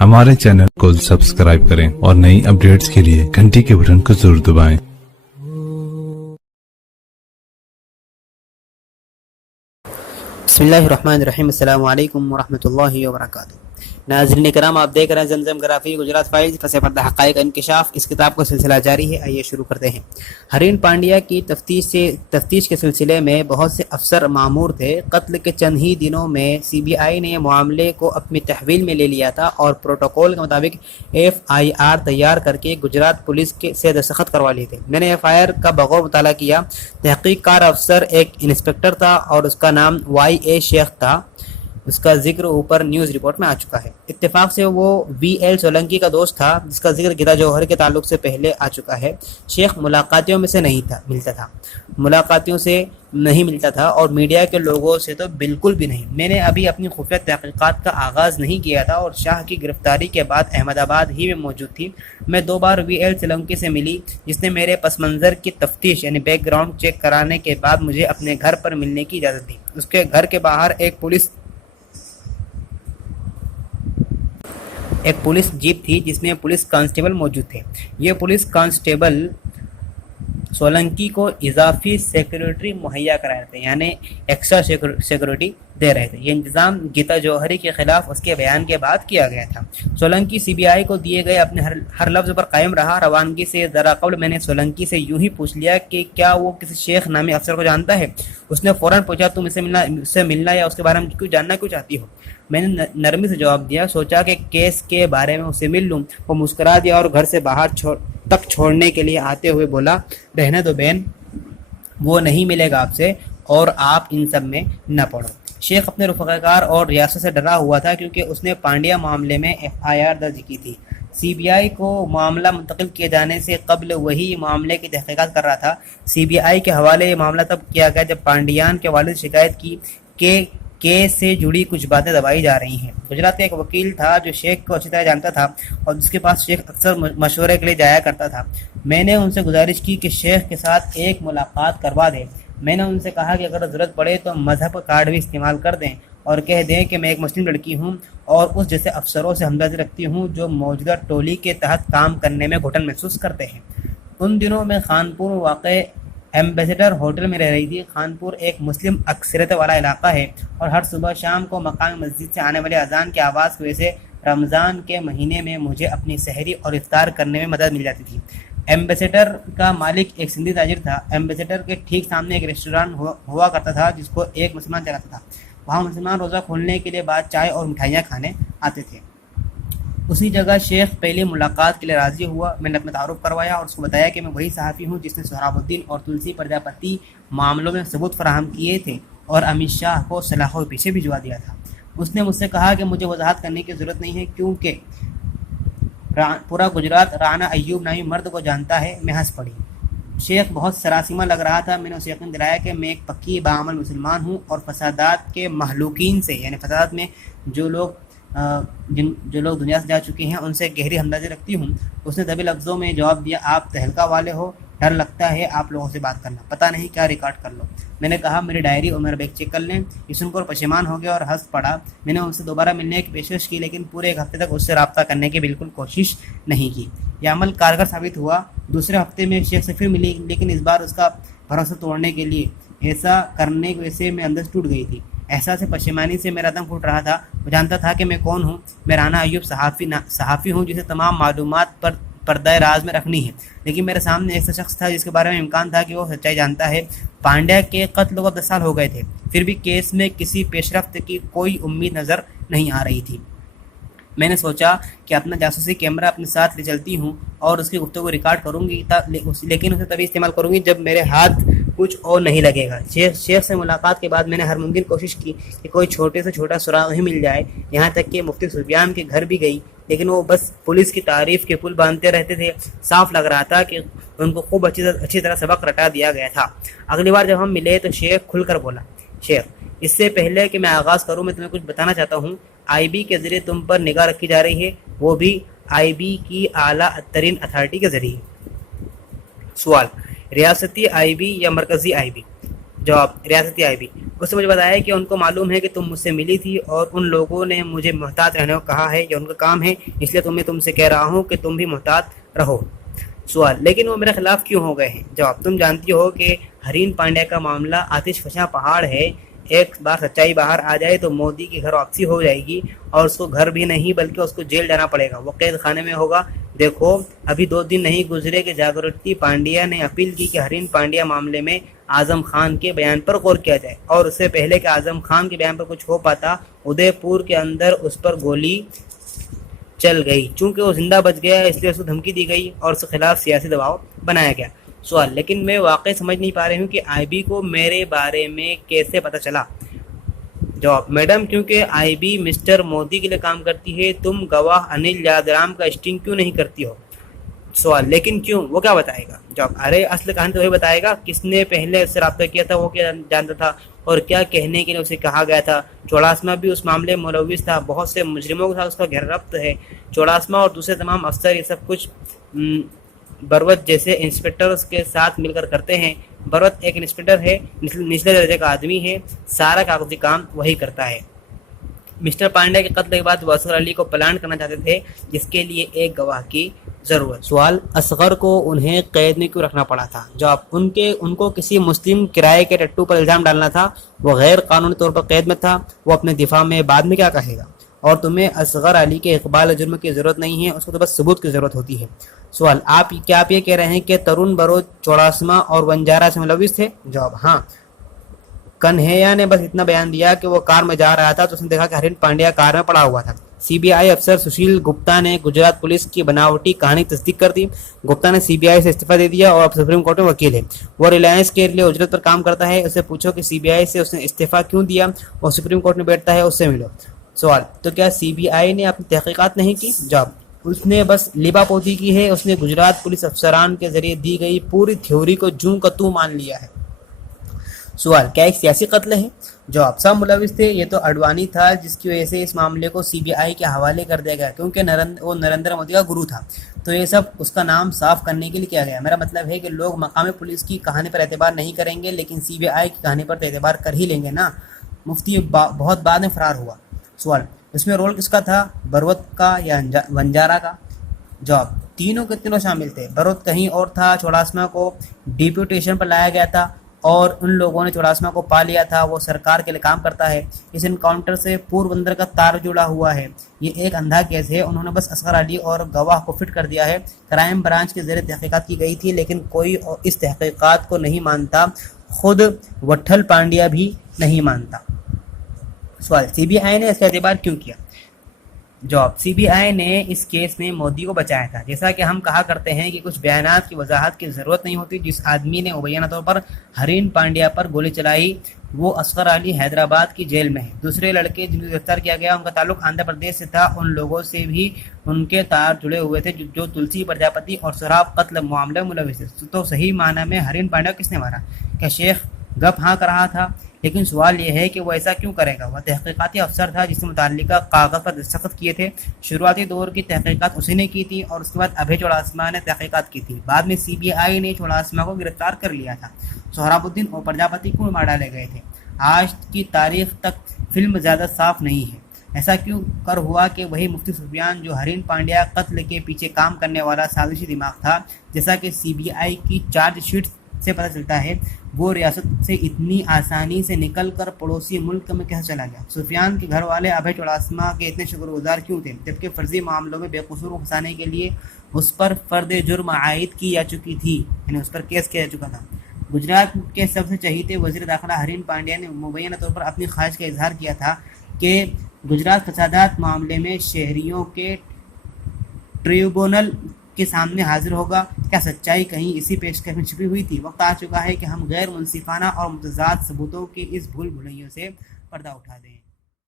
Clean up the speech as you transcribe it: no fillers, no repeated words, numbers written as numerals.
ہمارے چینل کو سبسکرائب کریں اور نئی اپڈیٹس کے لیے گھنٹی کے بٹن کو ضرور دبائیں۔ بسم اللہ الرحمن الرحیم۔ السلام علیکم ورحمۃ اللہ وبرکاتہ۔ ناظرین کرام، آپ دیکھ رہے ہیں زمزم گرافی گجرات فائلز، پس پردہ حقائق انکشاف۔ اس کتاب کا سلسلہ جاری ہے، آئیے شروع کرتے ہیں۔ حرین پانڈیا کی تفتیش کے سلسلے میں بہت سے افسر مامور تھے۔ قتل کے چند ہی دنوں میں سی بی آئی نے معاملے کو اپنی تحویل میں لے لیا تھا اور پروٹوکول کے مطابق FIR تیار کر کے گجرات پولیس سے دستخط کروا لیے تھے۔ میں نے FIR کا بغور مطالعہ کیا۔ تحقیق کار افسر ایک انسپکٹر تھا اور اس کا نام YA شیخ تھا۔ اس کا ذکر اوپر نیوز رپورٹ میں آ چکا ہے۔ اتفاق سے وہ VL سولنکی کا دوست تھا، جس کا ذکر گیتا جوہر کے تعلق سے پہلے آ چکا ہے۔ شیخ ملاقاتیوں میں سے نہیں ملتا تھا اور میڈیا کے لوگوں سے تو بالکل بھی نہیں۔ میں نے ابھی اپنی خفیہ تحقیقات کا آغاز نہیں کیا تھا اور شاہ کی گرفتاری کے بعد احمد آباد ہی میں موجود تھی۔ میں 2 بار VL سولنکی سے ملی، جس نے میرے پس منظر کی تفتیش یعنی بیک گراؤنڈ چیک کرانے کے بعد مجھے اپنے گھر پر ملنے کی اجازت دی۔ اس کے گھر کے باہر ایک پولیس جیپ تھی جس میں پولیس کانسٹیبل موجود تھے۔ یہ پولیس کانسٹیبل سولنکی کو اضافی سیکورٹی مہیا کرا رہے تھے، یعنی ایکسٹرا سیکورٹی دے رہے تھے۔ یہ انتظام گیتا جوہری کے خلاف اس کے بیان کے بعد کیا گیا تھا۔ سولنکی CBI کو دیے گئے اپنے ہر لفظ پر قائم رہا۔ روانگی سے ذرا قبل میں نے سولنکی سے یوں ہی پوچھ لیا کہ کیا وہ کسی شیخ نامی افسر کو جانتا ہے؟ اس نے فوراً پوچھا، تم اس سے ملنا یا اس کے بارے میں جاننا کیوں چاہتی ہو؟ میں نے نرمی سے جواب دیا، سوچا کہ کیس کے بارے میں اسے مل لوں۔ وہ مسکرا دیا اور گھر سے باہر تک چھوڑنے کے لیے آتے ہوئے بولا، رہنے دو بہن، وہ نہیں ملے گا آپ سے اور آپ ان سب میں نہ پڑو۔ شیخ اپنے رفقائار اور ریاست سے ڈرا ہوا تھا کیونکہ اس نے پانڈیا معاملے میں FIR درج کی تھی۔ CBI کو معاملہ منتقل کیے جانے سے قبل وہی معاملے کی تحقیقات کر رہا تھا۔ CBI کے حوالے یہ معاملہ تب کیا گیا جب پانڈیان کے والد شکایت کی کہ کیس سے جڑی کچھ باتیں دبائی جا رہی ہیں۔ گجرات کا ایک وکیل تھا جو شیخ کو اچھی طرح جانتا تھا اور جس کے پاس شیخ اکثر مشورے کے لیے جایا کرتا تھا۔ میں نے ان سے گزارش کی کہ شیخ کے ساتھ ایک ملاقات کروا دیں۔ میں نے ان سے کہا کہ اگر ضرورت پڑے تو مذہب کارڈ بھی استعمال کر دیں اور کہہ دیں کہ میں ایک مسلم لڑکی ہوں اور اس جیسے افسروں سے ہمدردی رکھتی ہوں جو موجودہ ٹولی کے تحت کام کرنے میں گھٹن محسوس کرتے ہیں۔ ان دنوں میں خانپور واقع ایمبیسڈر ہوٹل میں رہ رہی تھی۔ خانپور ایک مسلم اکثریت والا علاقہ ہے اور ہر صبح شام کو مقام مسجد سے آنے والے اذان کی آواز کی وجہ سے رمضان کے مہینے میں مجھے اپنی سحری اور افطار کرنے میں مدد مل جاتی تھی۔ ایمبیسڈر کا مالک ایک سندھی تاجر تھا۔ ایمبیسڈر کے ٹھیک سامنے ایک ریسٹوران ہوا کرتا تھا جس کو ایک مسلمان چلاتا تھا۔ وہاں مسلمان روزہ کھولنے کے لیے بعد چائے اور مٹھائیاں کھانے آتے تھے۔ اسی جگہ شیخ پہلی ملاقات کے لیے راضی ہوا۔ میں نے اپنا تعارف کروایا اور اس کو بتایا کہ میں وہی صحافی ہوں جس نے سہراب الدین اور تلسی پرجاپتی معاملوں میں ثبوت فراہم کیے تھے اور امت شاہ کو سلاخوں کے پیچھے بھجوا دیا تھا۔ اس نے مجھ سے کہا کہ مجھے وضاحت کرنے کی ضرورت نہیں ہے کیونکہ پورا گجرات رانا ایوب نامی مرد کو جانتا ہے۔ میں ہنس پڑی۔ شیخ بہت سراسیمہ لگ رہا تھا۔ میں نے اسے یقین دلایا کہ میں ایک پکی باعمل مسلمان ہوں اور فسادات کے محلوقین سے، یعنی فسادات میں جو لوگ دنیا سے جا چکے ہیں، ان سے گہری ہمدردی رکھتی ہوں۔ اس نے دبے لفظوں میں جواب دیا، آپ تہلکہ والے ہو، ڈر لگتا ہے آپ لوگوں سے بات کرنا، پتہ نہیں کیا ریکارڈ کر لو۔ میں نے کہا میری ڈائری اور میرا بیگ چیک کر لیں۔ یہ سن کر پشیمان ہو گیا اور ہنس پڑا۔ میں نے ان سے دوبارہ ملنے کی پیشکش کی لیکن پورے 1 ہفتے تک اس سے رابطہ کرنے کی بالکل کوشش نہیں کی۔ یہ عمل کارگر ثابت ہوا۔ دوسرے ہفتے میں شیخ سے پھر ملی لیکن اس بار اس کا بھروسہ توڑنے کے لیے ایسا کرنے کی وجہ سے میں اندر ٹوٹ گئی تھی۔ احساس پشیمانی سے میرا دم گھٹ رہا تھا۔ وہ جانتا تھا کہ میں کون ہوں۔ میں رانا ایوب صحافی ہوں جسے تمام معلومات پر پردہ راز میں رکھنی ہے، لیکن میرے سامنے ایسا شخص تھا جس کے بارے میں امکان تھا کہ وہ سچائی جانتا ہے۔ پانڈیا کے قتل کو 10 سال ہو گئے تھے، پھر بھی کیس میں کسی پیش رفت کی کوئی امید نظر نہیں آ رہی تھی۔ میں نے سوچا کہ اپنا جاسوسی کیمرہ اپنے ساتھ لے چلتی ہوں اور اس کی گفتگو ریکارڈ کروں گی، لیکن اسے تبھی استعمال کروں گی جب میرے ہاتھ کچھ اور نہیں لگے گا۔ شیخ سے ملاقات کے بعد میں نے ہر ممکن کوشش کی کہ کوئی چھوٹے سے چھوٹا سراغ ہی مل جائے، یہاں تک کہ مفتی سفیان کے گھر بھی گئی لیکن وہ بس پولیس کی تعریف کے پل باندھتے رہتے تھے۔ صاف لگ رہا تھا کہ ان کو خوب اچھی طرح سبق رٹا دیا گیا تھا۔ اگلی بار جب ہم ملے تو شیخ کھل کر بولا، شیخ اس سے پہلے کہ میں آغاز کروں میں تمہیں کچھ بتانا چاہتا ہوں۔ IB کے ذریعے تم پر نگاہ رکھی جا رہی ہے، وہ بھی IB کی اعلیٰ ترین اتھارٹی کے ذریعے۔ سوال، ریاستی IB یا مرکزی IB؟ جواب ریاستی آئی بی، اس نے مجھے بتایا کہ ان کو معلوم ہے کہ تم مجھ سے ملی تھی اور ان لوگوں نے مجھے محتاط رہنے کو کہا ہے، یہ ان کا کام ہے، اس لیے تم سے کہہ رہا ہوں کہ تم بھی محتاط رہو۔ سوال، لیکن وہ میرے خلاف کیوں ہو گئے ہیں؟ جواب، تم جانتی ہو کہ ہرین پانڈیا کا معاملہ آتش فشاں پہاڑ ہے، ایک بار سچائی باہر آ جائے تو مودی کی گھر واپسی ہو جائے گی اور اس کو گھر بھی نہیں بلکہ اس کو جیل جانا پڑے گا، وہ قید خانے میں ہوگا۔ دیکھو، ابھی 2 دن نہیں گزرے کہ جاگرتی پانڈیا نے اپیل کی کہ ہرین پانڈیا معاملے میں اعظم خان کے بیان پر غور کیا جائے، اور اس سے پہلے کہ اعظم خان کے بیان پر کچھ ہو پاتا، ادے پور کے اندر اس پر گولی چل گئی۔ چونکہ وہ زندہ بچ گیا اس لیے اس کو دھمکی دی گئی اور اس کے خلاف سیاسی دباؤ بنایا گیا۔ سوال، لیکن میں واقعی سمجھ نہیں پا رہی ہوں کہ آئی بی کو میرے بارے میں کیسے پتہ چلا؟ جواب، میڈم، کیونکہ آئی بی مسٹر مودی کے لیے کام کرتی ہے، تم گواہ انل یادرام کا اسٹنگ کیوں نہیں کرتی ہو؟ سوال، لیکن کیوں؟ وہ کیا بتائے گا؟ جواب، ارے اصل کہانی تو وہی بتائے گا، کس نے پہلے اس سے رابطہ کیا تھا، وہ کیا جانتا تھا اور کیا کہنے کے لیے اسے کہا گیا تھا۔ چوڑاسما بھی اس معاملے میں ملوث تھا، بہت سے مجرموں کے ساتھ اس کا گہرا ربط ہے۔ چوڑاسما اور دوسرے تمام افسر یہ سب کچھ بروت جیسے انسپکٹرز کے ساتھ مل کر کرتے ہیں۔ بروت ایک انسپکٹر ہے، نچلے درجے کا آدمی ہے، سارا کاغذی کام وہی کرتا ہے۔ مسٹر پانڈیا کے قتل کے بعد وہ اصغر علی کو پلانٹ کرنا چاہتے تھے، جس کے لیے ایک گواہ کی ضرورت۔ سوال، اصغر کو انہیں قید میں کیوں رکھنا پڑا تھا؟ جواب، ان کو کسی مسلم کرائے کے ٹٹو پر الزام ڈالنا تھا، وہ غیر قانونی طور پر قید میں تھا، وہ اپنے دفاع میں بعد میں کیا کہے گا؟ اور تمہیں اصغر علی کے اقبال جرم کی ضرورت نہیں ہے، اس کو تو بس ثبوت کی ضرورت ہوتی ہے۔ سوال، آپ یہ کہہ رہے ہیں کہ ترون بروچ چوڑاسما اور ونجارا سے ملوث تھے؟ جواب، ہاں۔ کنہیا نے بس اتنا بیان دیا کہ وہ کار میں جا رہا تھا تو اس نے دیکھا کہ ہرین پانڈیا کار میں پڑا ہوا تھا۔ سی بی آئی افسر سشیل گپتا نے گجرات پولیس کی بناوٹی کہانی تصدیق کر دی۔ گپتا نے سی بی آئی سے استعفیٰ دے دیا اور اب سپریم کورٹ میں وکیل ہے۔ وہ ریلائنس کے لیے اجرت پر کام کرتا ہے۔ اسے پوچھو کہ سی بی آئی سے اس نے استعفیٰ کیوں دیا، وہ سپریم کورٹ میں بیٹھتا ہے، اس سے ملو۔ سوال، تو کیا سی بی آئی نے اپنی تحقیقات نہیں کی؟ جواب، اس نے بس لیبا پوتی کی ہے، اس نے گجرات پولیس افسران کے ذریعے دی گئی پوری تھیوری کو جوں کا تو مان لیا ہے۔ سوال، کیا ایک سیاسی قتل ہے؟ جواب، سب ملوث تھے، یہ تو اڈوانی تھا جس کی وجہ سے اس معاملے کو سی بی آئی کے حوالے کر دیا گیا، کیونکہ وہ نریندر مودی کا گرو تھا، تو یہ سب اس کا نام صاف کرنے کے لیے کیا گیا۔ میرا مطلب ہے کہ لوگ مقامی پولیس کی کہانی پر اعتبار نہیں کریں گے لیکن سی بی آئی کی کہانی پر تو اعتبار کر ہی لیں گے نا۔ مفتی بہت بعد میں فرار ہوا۔ سوال، اس میں رول کس کا تھا، بروت کا یا ونجارا کا؟ جواب، تینوں کے تینوں شامل تھے۔ بروت کہیں اور تھا، چوڑاسما کو ڈیپوٹیشن پر لایا گیا تھا اور ان لوگوں نے چوڑاسما کو پا لیا تھا، وہ سرکار کے لیے کام کرتا ہے۔ اس انکاؤنٹر سے پوربندر کا تار جڑا ہوا ہے، یہ ایک اندھا کیس ہے، انہوں نے بس اصغر علی اور گواہ کو فٹ کر دیا ہے۔ کرائم برانچ کے زیر تحقیقات کی گئی تھی لیکن کوئی اس تحقیقات کو نہیں مانتا، خود وٹھل پانڈیا بھی نہیں مانتا۔ سوال، سی بی آئی نے اس کا اعتبار کیوں کیا؟ جواب، سی بی آئی نے اس کیس میں مودی کو بچایا تھا۔ جیسا کہ ہم کہا کرتے ہیں کہ کچھ بیانات کی وضاحت کی ضرورت نہیں ہوتی، جس آدمی نے مبینہ طور پر ہرین پانڈیا پر گولی چلائی وہ اصغر علی حیدرآباد کی جیل میں ہے۔ دوسرے لڑکے جن کو گرفتار کیا گیا ان کا تعلق آندھرا پردیش سے تھا، ان لوگوں سے بھی ان کے تار جڑے ہوئے تھے جو تلسی پرجاپتی اور سراب قتل معاملے میں ملوث تھے۔ تو صحیح معنی میں ہرین پانڈیا کس نے مارا؟ کیا شیخ گپ ہاں کر رہا تھا؟ لیکن سوال یہ ہے کہ وہ ایسا کیوں کرے گا؟ وہ تحقیقاتی افسر تھا جس نے متعلقہ کاغذ پر دستخط کیے تھے۔ شروعاتی دور کی تحقیقات اسی نے کی تھی اور اس کے بعد ابھے چوڑاسما نے تحقیقات کی تھی۔ بعد میں سی بی آئی نے چوڑاسما کو گرفتار کر لیا تھا۔ سہراب الدین اور پرجاپتی کیوں مار ڈالے گئے تھے؟ آج کی تاریخ تک فلم زیادہ صاف نہیں ہے۔ ایسا کیوں کر ہوا کہ وہی مفتی سفیان جو ہرین پانڈیا قتل کے پیچھے کام کرنے والا سازشی دماغ تھا، جیسا کہ سی بی آئی کی چارج شیٹ سے پتہ چلتا ہے، وہ ریاست سے اتنی آسانی سے نکل کر پڑوسی ملک میں کیسے چلا گیا؟ سفیان کے گھر والے ابھے چوڑاسما کے اتنے شکر گزار کیوں تھے جبکہ فرضی معاملوں میں بے قصور کو پھنسانے کے لیے اس پر فرد جرم عائد کی جا چکی تھی، یعنی اس پر کیس کیا جا چکا تھا۔ گجرات کے سب سے چہیتے وزیر داخلہ ہرین پانڈیا نے مبینہ طور پر اپنی خواہش کا اظہار کیا تھا کہ گجرات فسادات معاملے میں شہریوں کے ٹریبونل کے سامنے حاضر ہوگا۔ کیا سچائی کہیں اسی پیشکش میں چھپی ہوئی تھی؟ وقت آ چکا ہے کہ ہم غیر منصفانہ اور متضاد ثبوتوں کے اس بھول بھلیوں سے پردہ اٹھا دیں۔